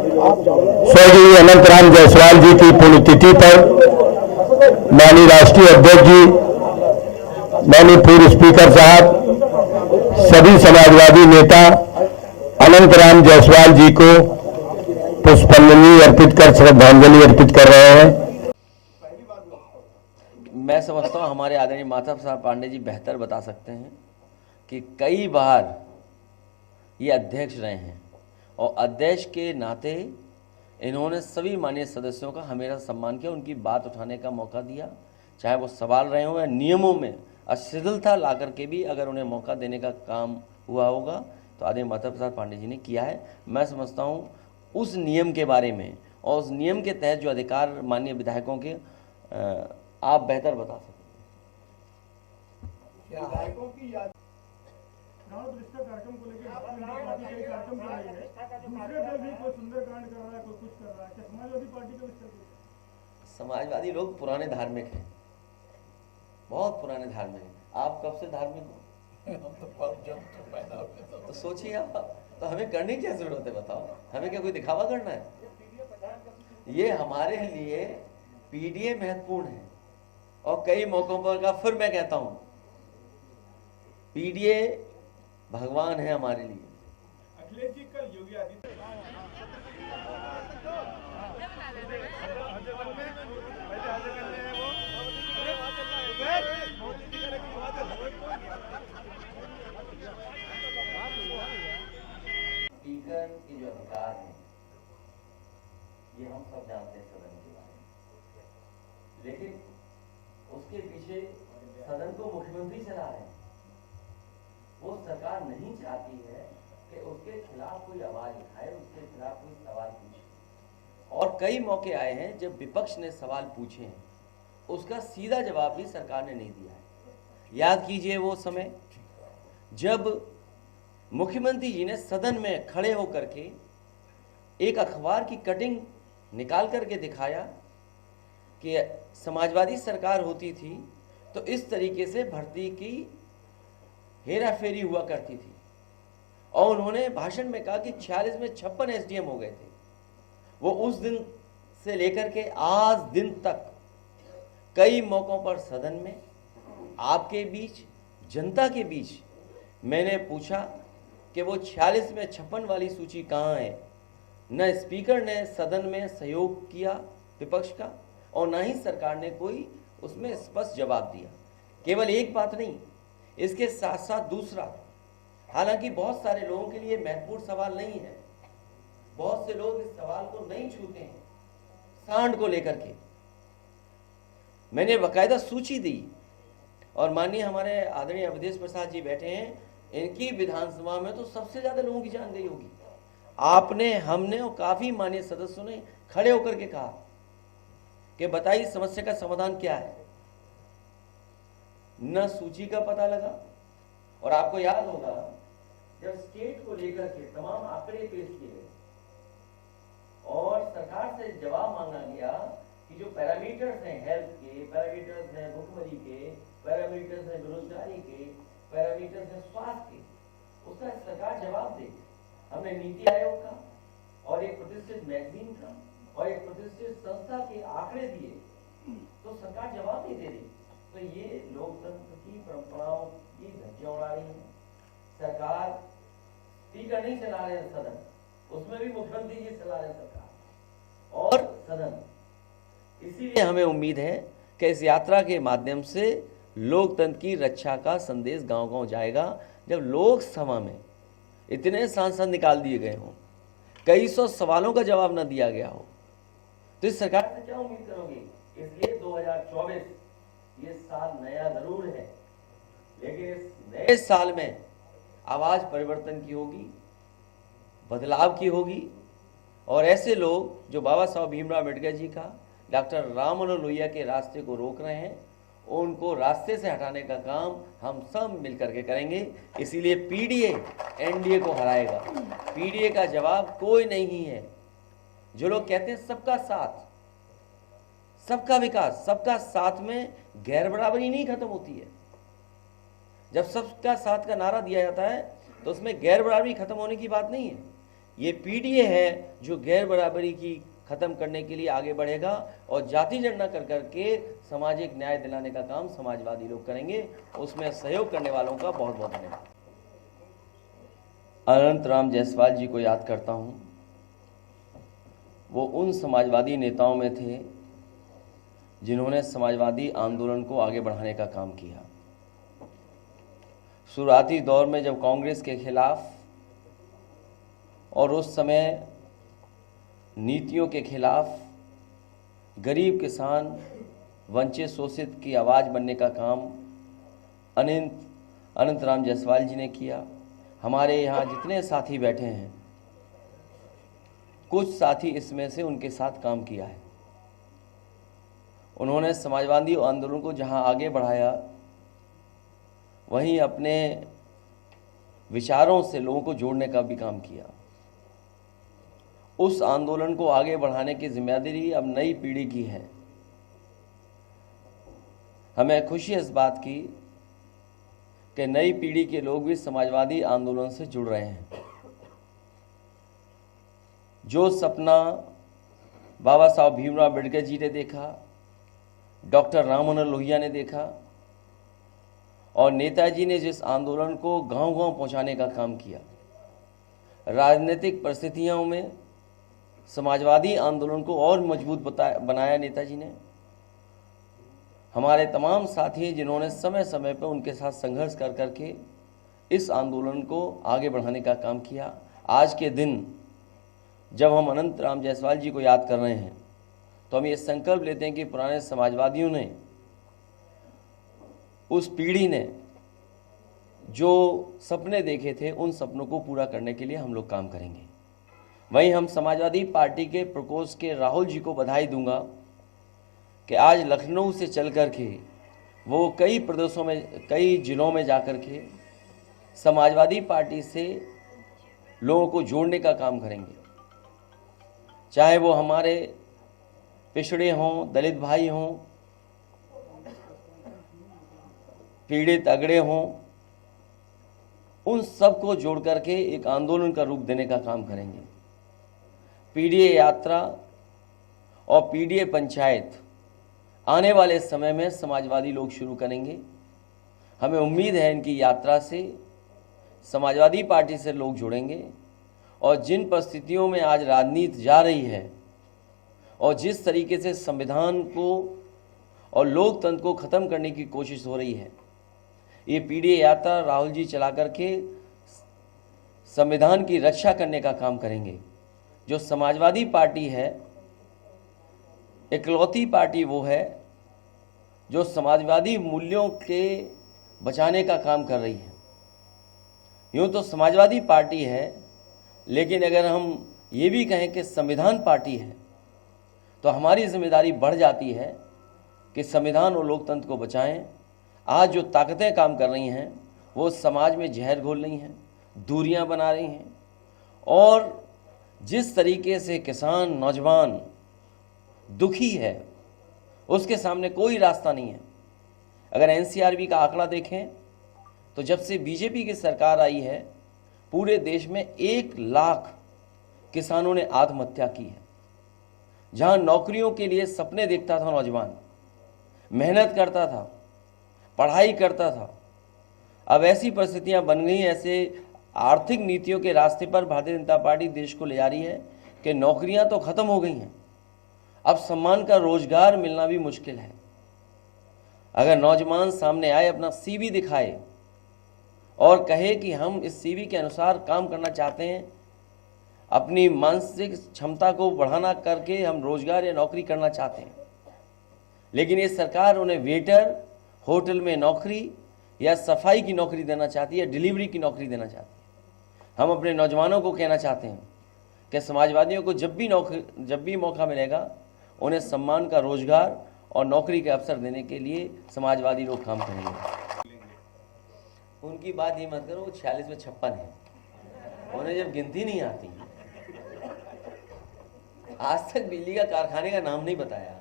स्वर्गीय अनंतराम जायसवाल जी की पुण्यतिथि पर माननीय राष्ट्रीय अध्यक्ष जी, माननीय पूर्व स्पीकर साहब, सभी समाजवादी नेता अनंतराम जायसवाल जी को पुष्पांजलि अर्पित कर श्रद्धांजलि अर्पित कर रहे हैं। मैं समझता हूँ हमारे आदरणीय माता साहब पांडे जी बेहतर बता सकते हैं कि कई बार ये अध्यक्ष रहे हैं और अध्यक्ष के नाते इन्होंने सभी माननीय सदस्यों का हमेशा सम्मान किया, उनकी बात उठाने का मौका दिया, चाहे वो सवाल रहे हों या नियमों में अशिथिलता ला करके भी अगर उन्हें मौका देने का काम हुआ होगा तो आदरणीय माता प्रसाद पांडे जी ने किया है। मैं समझता हूँ उस नियम के बारे में और उस नियम के तहत जो अधिकार माननीय विधायकों के आप बेहतर बता सकते हैं। विधायकों की याद कार्यक्रम को लेकर कार्यक्रम कर रही है, दूसरे दल भी कोई सुंदरकांड कर रहा है, कोई कुछ कर रहा है, क्या समाजवादी पार्टी का विस्तार? समाजवादी लोग पुराने धार्मिक हैं, बहुत पुराने धार्मिक हैं। आप कब से धार्मिक हो? तो सोचिए आप, तो हमें करनी क्या जरूरत है बताओ? हमें क्या कोई दिखावा करना है? ये हमारे लिए पीडीए महत्वपूर्ण है और कई मौकों पर का फिर मैं कहता हूं पीडीए भगवान है हमारे लिए। अखिलेश जी कल योगी आदित्यनाथ स्पीकर के जो अधिकार हैं ये हम सब जानते हैं सदन के बारे में, लेकिन उसके पीछे सदन को मुख्यमंत्री चला रहे हैं। वो सरकार नहीं चाहती है कि उसके खिलाफ कोई आवाज उठाए, उसके खिलाफ कोई सवाल पूछे। और कई मौके आए हैं जब विपक्ष ने सवाल पूछे हैं, उसका सीधा जवाब भी सरकार ने नहीं दिया है। याद कीजिए वो समय जब मुख्यमंत्री जी ने सदन में खड़े होकर के एक अखबार की कटिंग निकाल करके दिखाया कि समाजवादी सरकार होती थी तो इस तरीके से भर्ती की हेरा फेरी हुआ करती थी, और उन्होंने भाषण में कहा कि 46 में 56 एसडीएम हो गए थे। वो उस दिन से लेकर के आज दिन तक कई मौकों पर सदन में आपके बीच, जनता के बीच मैंने पूछा कि वो 46 में 56 वाली सूची कहाँ है। न स्पीकर ने सदन में सहयोग किया विपक्ष का और न ही सरकार ने कोई उसमें स्पष्ट जवाब दिया। केवल एक बात नहीं, इसके साथ साथ दूसरा, हालांकि बहुत सारे लोगों के लिए महत्वपूर्ण सवाल नहीं है, बहुत से लोग इस सवाल को नहीं छूते हैं, सांड को लेकर के मैंने बाकायदा सूची दी और माननीय हमारे आदरणीय अवधेश प्रसाद जी बैठे हैं, इनकी विधानसभा में तो सबसे ज्यादा लोगों की जान गई होगी। आपने, हमने और काफी माननीय सदस्यों ने खड़े होकर के कहा कि बताइए समस्या का समाधान क्या है। न सूची का पता लगा, और आपको याद होगा जब स्टेट को लेकर के तमाम आंकड़े पेश किए गए और सरकार से जवाब मांगा गया कि जो पैरामीटर्स हैं हेल्थ के, पैरामीटर्स हैं भुखमरी के, पैरामीटर्स हैं बेरोजगारी के, पैरामीटर्स हैं स्वास्थ्य के, उसका सरकार जवाब दे। हमने नीति आयोग का और एक प्रतिष्ठित मैगजीन का और एक प्रतिष्ठित संस्था के आंकड़े दिए तो सरकार जवाब नहीं दे रही। तो ये लोकतंत्र की परंपराओं की धज्जियां उड़ा रही है। सरकार स्पीकर नहीं चला रहे सदन, उसमें भी मुख्यमंत्री जी चला रहे सरकार और सदन। इसीलिए हमें उम्मीद है कि इस यात्रा के माध्यम से लोकतंत्र की रक्षा का संदेश गांव-गांव जाएगा। जब लोकसभा में इतने सांसद निकाल दिए गए हों, कई सौ सवालों का जवाब न दिया गया हो, तो इस सरकार से क्या उम्मीद करोगे? इसलिए 2024 ये साल नया जरूर है, लेकिन इस नए साल में आवाज परिवर्तन की होगी, बदलाव की होगी, और ऐसे लोग जो बाबा साहब भीमराव अम्बेडकर जी का, डॉक्टर राम मनोहर लोहिया के रास्ते को रोक रहे हैं, उनको रास्ते से हटाने का काम हम सब मिलकर के करेंगे। इसीलिए पीडीए एनडीए को हराएगा। पीडीए का जवाब कोई नहीं है। जो लोग कहते हैं सबका साथ, सबका विकास, सबका साथ में गैर बराबरी नहीं खत्म होती है। जब सबका साथ का नारा दिया जाता है तो उसमें गैर बराबरी खत्म होने की बात नहीं है। ये पीडीए है जो गैर बराबरी की खत्म करने के लिए आगे बढ़ेगा और जाति जनगणना कर करके सामाजिक न्याय दिलाने का काम समाजवादी लोग करेंगे। उसमें सहयोग करने वालों का बहुत बहुत धन्यवाद। अनंत राम जायसवाल जी को याद करता हूं। वो उन समाजवादी नेताओं में थे जिन्होंने समाजवादी आंदोलन को आगे बढ़ाने का काम किया। शुरुआती दौर में जब कांग्रेस के खिलाफ और उस समय नीतियों के खिलाफ गरीब किसान वंचित शोषित की आवाज़ बनने का काम अनंत राम जायसवाल जी ने किया। हमारे यहाँ जितने साथी बैठे हैं, कुछ साथी इसमें से उनके साथ काम किया है। उन्होंने समाजवादी आंदोलन को जहाँ आगे बढ़ाया, वहीं अपने विचारों से लोगों को जोड़ने का भी काम किया। उस आंदोलन को आगे बढ़ाने की जिम्मेदारी अब नई पीढ़ी की है। हमें खुशी इस बात की कि नई पीढ़ी के लोग भी समाजवादी आंदोलन से जुड़ रहे हैं। जो सपना बाबा साहब भीमराव अम्बेडकर जी ने देखा, डॉक्टर राम मनोहर लोहिया ने देखा और नेताजी ने जिस आंदोलन को गांव-गांव पहुंचाने का काम किया, राजनीतिक परिस्थितियों में समाजवादी आंदोलन को और मजबूत बनाया नेताजी ने। हमारे तमाम साथी जिन्होंने समय समय पर उनके साथ संघर्ष कर करके इस आंदोलन को आगे बढ़ाने का काम किया। आज के दिन जब हम अनंत राम जायसवाल जी को याद कर रहे हैं, तो हम ये संकल्प लेते हैं कि पुराने समाजवादियों ने, उस पीढ़ी ने जो सपने देखे थे, उन सपनों को पूरा करने के लिए हम लोग काम करेंगे। वहीं हम समाजवादी पार्टी के प्रकोष्ठ के राहुल जी को बधाई दूंगा कि आज लखनऊ से चल कर के वो कई प्रदेशों में, कई जिलों में जाकर के समाजवादी पार्टी से लोगों को जोड़ने का काम करेंगे। चाहे वो हमारे पिछड़े हों, दलित भाई हों, पीड़ित अगड़े हों, उन सबको जोड़ करके एक आंदोलन का रूप देने का काम करेंगे। पीडीए यात्रा और पीडीए पंचायत आने वाले समय में समाजवादी लोग शुरू करेंगे। हमें उम्मीद है इनकी यात्रा से समाजवादी पार्टी से लोग जुड़ेंगे और जिन परिस्थितियों में आज राजनीति जा रही है और जिस तरीके से संविधान को और लोकतंत्र को ख़त्म करने की कोशिश हो रही है, ये पीडीए यात्रा राहुल जी चला करके संविधान की रक्षा करने का काम करेंगे। जो समाजवादी पार्टी है, इकलौती पार्टी वो है जो समाजवादी मूल्यों के बचाने का काम कर रही है। यूँ तो समाजवादी पार्टी है, लेकिन अगर हम ये भी कहें कि संविधान पार्टी है, तो हमारी जिम्मेदारी बढ़ जाती है कि संविधान और लोकतंत्र को बचाएं। आज जो ताकतें काम कर रही हैं, वो समाज में जहर घोल रही हैं, दूरियां बना रही हैं और जिस तरीके से किसान, नौजवान दुखी है, उसके सामने कोई रास्ता नहीं है। अगर एनसीआरबी का आंकड़ा देखें तो जब से बीजेपी की सरकार आई है, पूरे देश में 1 लाख किसानों ने आत्महत्या की है। जहां नौकरियों के लिए सपने देखता था नौजवान, मेहनत करता था, पढ़ाई करता था, अब ऐसी परिस्थितियां बन गई, ऐसे आर्थिक नीतियों के रास्ते पर भारतीय जनता पार्टी देश को ले जा रही है कि नौकरियां तो खत्म हो गई हैं, अब सम्मान का रोजगार मिलना भी मुश्किल है। अगर नौजवान सामने आए, अपना सीवी दिखाए और कहे कि हम इस सीवी के अनुसार काम करना चाहते हैं, अपनी मानसिक क्षमता को बढ़ाना करके हम रोजगार या नौकरी करना चाहते हैं, लेकिन ये सरकार उन्हें वेटर, होटल में नौकरी या सफाई की नौकरी देना चाहती है, डिलीवरी की नौकरी देना चाहती है। हम अपने नौजवानों को कहना चाहते हैं कि समाजवादियों को जब भी मौका मिलेगा, उन्हें सम्मान का रोजगार और नौकरी के अवसर देने के लिए समाजवादी लोग काम करेंगे। उनकी बात ये मत करो, 46 में 56 है, उन्हें जब गिनती नहीं आती। आज तक बिजली का कारखाने का नाम नहीं बताया,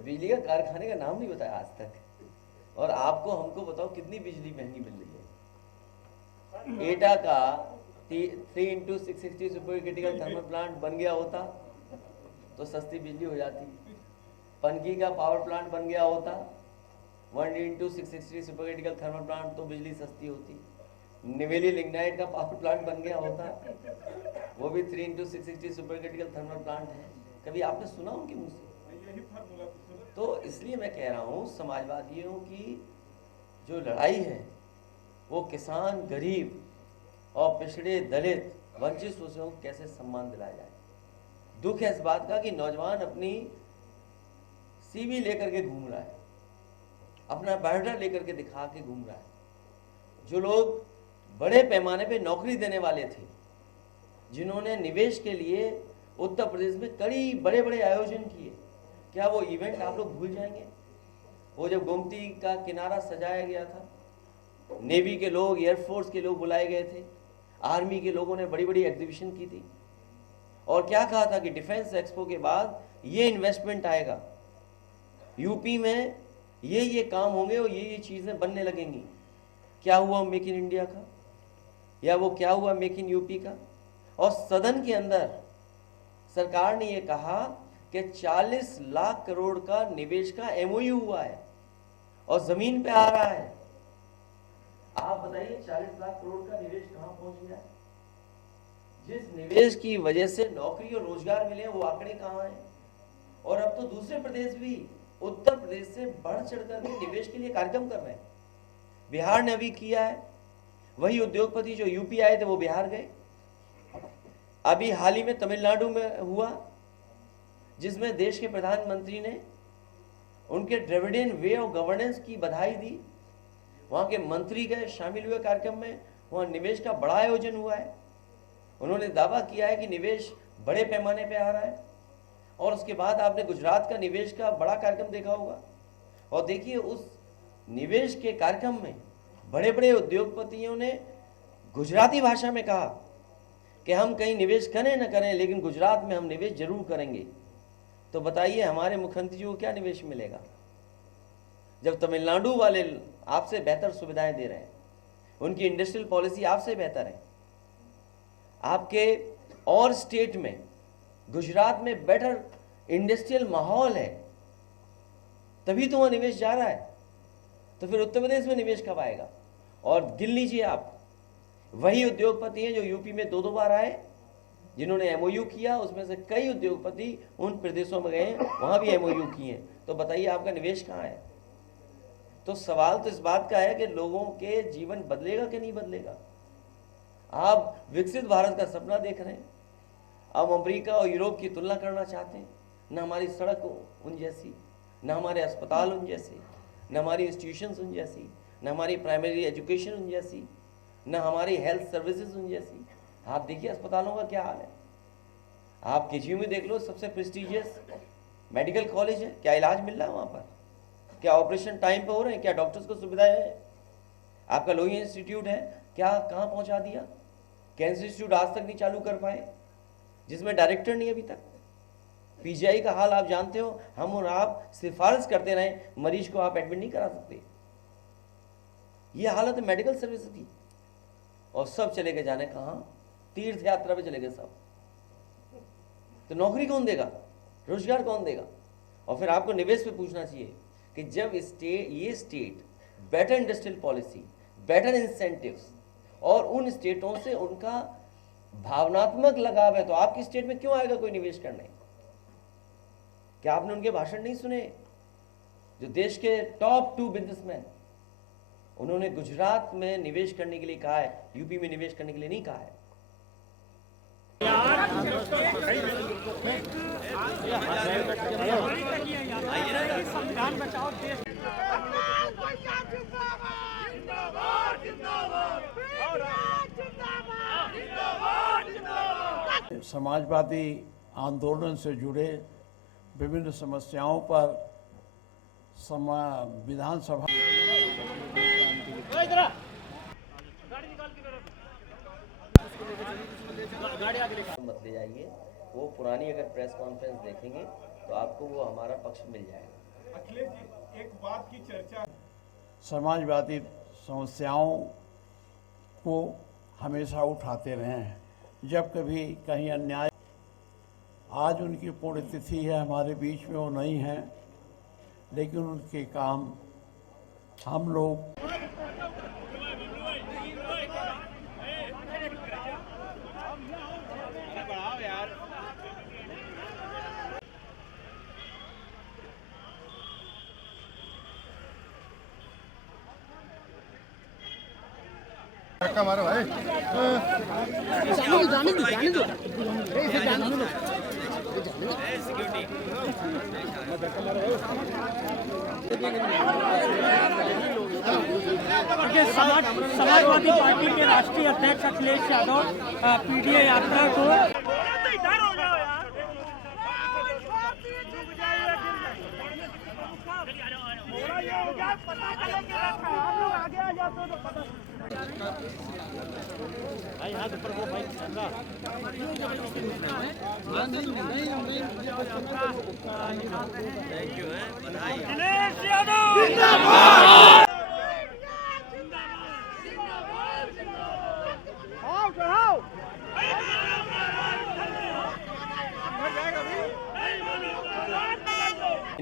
बिजली का कारखाने का नाम नहीं बताया आज तक। और आपको हमको बताओ कितनी बिजली महंगी मिल रही है। एटा का 3x660 super critical thermal plant बन गया होता तो सस्ती बिजली हो जाती। पनकी का पावर प्लांट बन गया होता 1x660 super critical thermal plant तो बिजली सस्ती होती। निवेली लिग्नाइट का पावर प्लांट बन गया होता, वो भी 3x660 super critical thermal plant है। कभी आपने सुना उनके मुंह से? तो इसलिए मैं कह रहा हूँ समाजवादियों की जो लड़ाई है वो किसान, गरीब और पिछड़े, दलित, वंचित शोषितों को कैसे सम्मान दिलाया जाए। दुख है इस बात का कि नौजवान अपनी सीवी लेकर के घूम रहा है, अपना बायोडाटा लेकर के दिखा के घूम रहा है। जो लोग बड़े पैमाने पे नौकरी देने वाले थे, जिन्होंने निवेश के लिए उत्तर प्रदेश में कई बड़े बड़े आयोजन किए, क्या वो इवेंट आप लोग भूल जाएंगे? वो जब गोमती का किनारा सजाया गया था, नेवी के लोग, एयरफोर्स के लोग बुलाए गए थे, आर्मी के लोगों ने बड़ी बड़ी एग्जीबिशन की थी और क्या कहा था कि डिफेंस एक्सपो के बाद ये इन्वेस्टमेंट आएगा, यूपी में ये काम होंगे और ये चीज़ें बनने लगेंगी। क्या हुआ मेक इन इंडिया का, या वो क्या हुआ मेक इन यूपी का? और सदन के अंदर सरकार ने ये कहा कि 40 लाख करोड़ का निवेश का एमओयू हुआ है और जमीन पे आ रहा है। आप बताइए 40 लाख करोड़ का निवेश कहां पहुंच गया है? जिस निवेश की वजह से नौकरी और रोजगार मिले वो आंकड़े कहां हैं? और अब तो दूसरे प्रदेश भी उत्तर प्रदेश से बढ़ चढ़कर के निवेश के लिए कार्यक्रम कर रहे हैं। बिहार ने अभी किया है, वही उद्योगपति जो यूपी आए थे वो बिहार गए। अभी हाल ही में तमिलनाडु में हुआ, जिसमें देश के प्रधानमंत्री ने उनके ड्रेविडियन वे ऑफ गवर्नेंस की बधाई दी। वहाँ के मंत्री गए, शामिल हुए कार्यक्रम में, वहाँ निवेश का बड़ा आयोजन हुआ है। उन्होंने दावा किया है कि निवेश बड़े पैमाने पे आ रहा है। और उसके बाद आपने गुजरात का निवेश का बड़ा कार्यक्रम देखा होगा, और देखिए उस निवेश के कार्यक्रम में बड़े बड़े उद्योगपतियों ने गुजराती भाषा में कहा कि हम कहीं निवेश करें न करें लेकिन गुजरात में हम निवेश जरूर करेंगे। तो बताइए हमारे मुख्यमंत्री जी को क्या निवेश मिलेगा जब तमिलनाडु वाले आपसे बेहतर सुविधाएं दे रहे हैं, उनकी इंडस्ट्रियल पॉलिसी आपसे बेहतर है। आपके और स्टेट में, गुजरात में बेटर इंडस्ट्रियल माहौल है, तभी तो वहां निवेश जा रहा है। तो फिर उत्तर प्रदेश में निवेश कब आएगा? और गिन लीजिए आप, वही उद्योगपति हैं जो यूपी में 2-2 बार आए, जिन्होंने एमओयू किया, उसमें से कई उद्योगपति उन प्रदेशों में गए, वहां भी एमओयू किए। तो बताइए आपका निवेश कहाँ है? तो सवाल तो इस बात का है कि लोगों के जीवन बदलेगा कि नहीं बदलेगा। आप विकसित भारत का सपना देख रहे हैं, आप अमेरिका और यूरोप की तुलना करना चाहते हैं। न हमारी सड़क उन जैसी, न हमारे अस्पताल उन जैसे, न हमारी इंस्टीट्यूशंस उन जैसी, न हमारी प्राइमरी एजुकेशन उन जैसी, न हमारी हेल्थ सर्विसेज उन जैसी। आप देखिए अस्पतालों का क्या हाल है। आप केजीयू में देख लो, सबसे प्रेस्टिजियस मेडिकल कॉलेज है, क्या इलाज मिल रहा है वहाँ पर? क्या ऑपरेशन टाइम पे हो रहे हैं? क्या डॉक्टर्स को सुविधाएं हैं? आपका लोही इंस्टीट्यूट है, क्या कहाँ पहुँचा दिया? कैंसर इंस्टीट्यूट आज तक नहीं चालू कर पाए, जिसमें डायरेक्टर नहीं अभी तक। पीजीआई का हाल आप जानते हो, हम और आप सिफारिश करते रहे, मरीज को आप एडमिट नहीं करा सकते। ये हालत है मेडिकल सर्विस की। और सब चले गए जाने कहाँ? तीर्थ यात्रा पे चले गए सब। तो नौकरी कौन देगा? रोजगार कौन देगा? और फिर आपको निवेश पे पूछना चाहिए कि जब ये state better industrial policy, better incentives और उन स्टेटों से उनका भावनात्मक लगाव है, तो आपकी स्टेट में क्यों आएगा कोई निवेश करने? क्या आपने उनके भाषण नहीं सुने? जो देश के टॉप 2 बिजनेसमैन, उन्होंने गुजरात में निवेश करने के लिए कहा है, यूपी में निवेश करने के लिए नहीं कहा है। संविधान बचाओ देश। समाजवादी आंदोलन से जुड़े विभिन्न समस्याओं पर विधानसभा मत ले जाइए। वो पुरानी अगर प्रेस कॉन्फ्रेंस देखेंगे तो आपको वो हमारा पक्ष मिल जाएगा। अखिलेश जी, एक बात की चर्चा, समाजवादी समस्याओं को हमेशा उठाते रहे हैं। जब कभी कहीं अन्याय, आज उनकी पुण्यतिथि है, हमारे बीच में वो नहीं है, लेकिन उनके काम हम लोग मारो भाई। जाने दो इसे जाने दो। समाजवादी पार्टी के राष्ट्रीय अध्यक्ष अखिलेश यादव पीडीए यात्रा को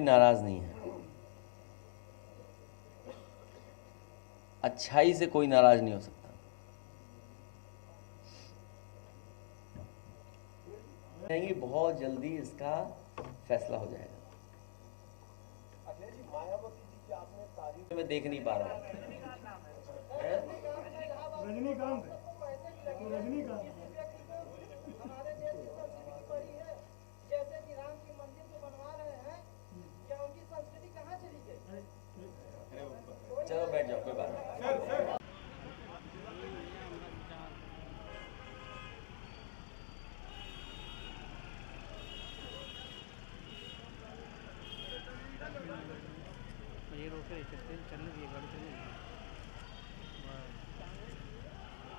नाराज नहीं है। अच्छाई से कोई नाराज नहीं हो सकता। कहेंगे बहुत जल्दी इसका फैसला हो जाएगा। मैं देख नहीं पा रहा हूँ। रजनीकांत तो रजनीकांत चलो बैठ जाओ, कोई बात नहीं।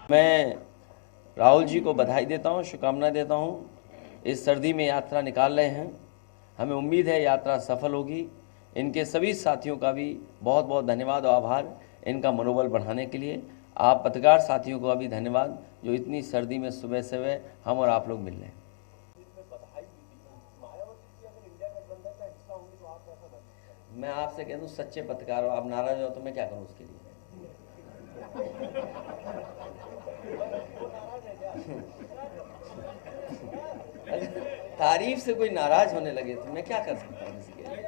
मैं राहुल जी को बधाई देता हूँ, शुभकामनाएं देता हूँ। इस सर्दी में यात्रा निकाल रहे हैं, हमें उम्मीद है यात्रा सफल होगी। इनके सभी साथियों का भी बहुत बहुत धन्यवाद और आभार, इनका मनोबल बढ़ाने के लिए। आप पत्रकार साथियों को भी धन्यवाद, जो इतनी सर्दी में सुबह सुबह हम और आप लोग मिल रहे हैं। मैं आपसे कह दूं, सच्चे पत्रकार हो, आप नाराज हो तो मैं क्या करूं उसके लिए। तारीफ से कोई नाराज होने लगे तो मैं क्या कर सकता हूं इसके लिए।